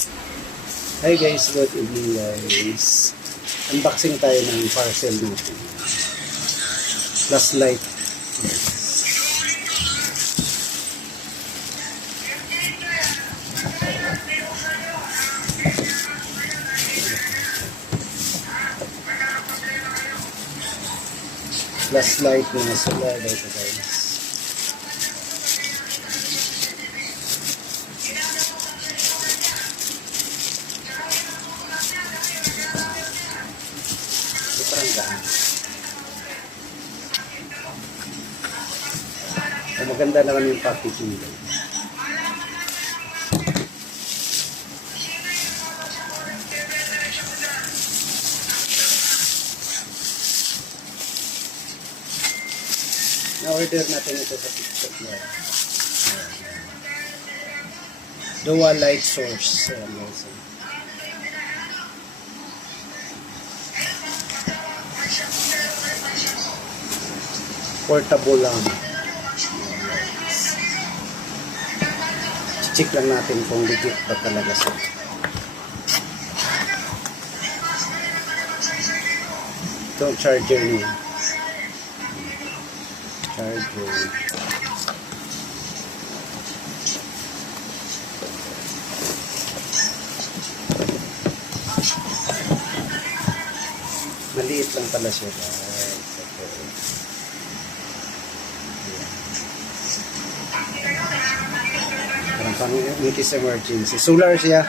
Hi guys, good evening guys. Unboxing tayo ng parcel natin. Flashlight. Flashlight na solar dito guys. Parang gaan. Maganda naman yung packaging. Na-order natin ito sa TikTok na. Dual light source. Portable lang. Check lang natin kung legit ba talaga siya. Ito ang charger niya. Charger. Maliit lang pala siya guys. Parang pang-itis emergency. Solar siya.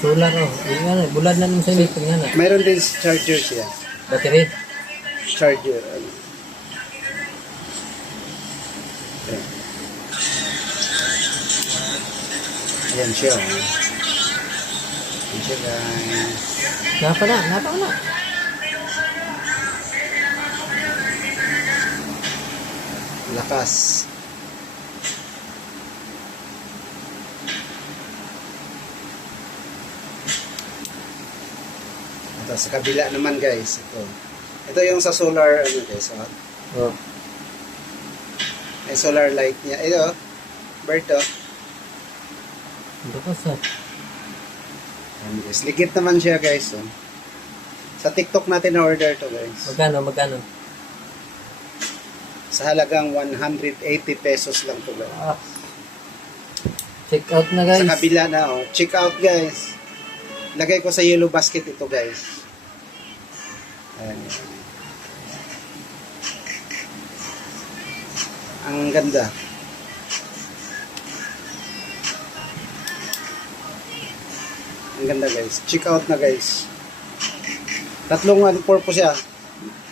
Solar oh. Yan, bulad na nung sa inyo. Mayroon din charger siya. Battery? Charger. Ayan siya. Ayan siya guys. Napa na. Lakas. Ito sa kabila naman guys, ito yung sa solar guys, Oh. May solar light niya. Ito, Berto. Ito pa sa. Ayan guys, ligit naman siya guys. Sa TikTok natin na order to guys. Magkano? Sa halagang 180 pesos lang to guys. Ah. Check out na guys. Sa kabila na check out guys. Lagay ko sa yellow basket ito guys. Ayan. Ang ganda. Ang ganda guys. Check out na guys. Tatlong purpose siya.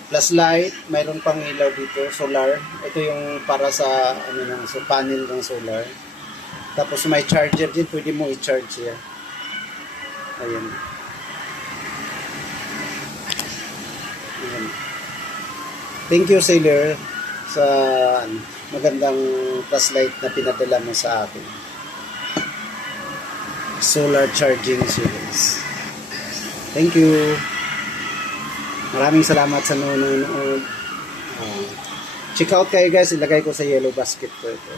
Flashlight, mayroon pang ilaw dito, solar. Ito yung para sa panel ng solar. Tapos may charger din, pwede mo i-charge siya. Ayan. Ayan. Thank you Sailor sa magandang flashlight na pinadala mo sa akin. Solar charging series. Thank you. Maraming salamat sa nanonood. Check out kayo guys, ilagay ko sa yellow basket ko ito.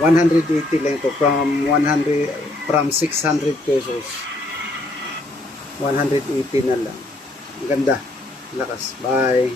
180 lang ito from 600 pesos. 180 na lang. Ang ganda. Lakas. Bye.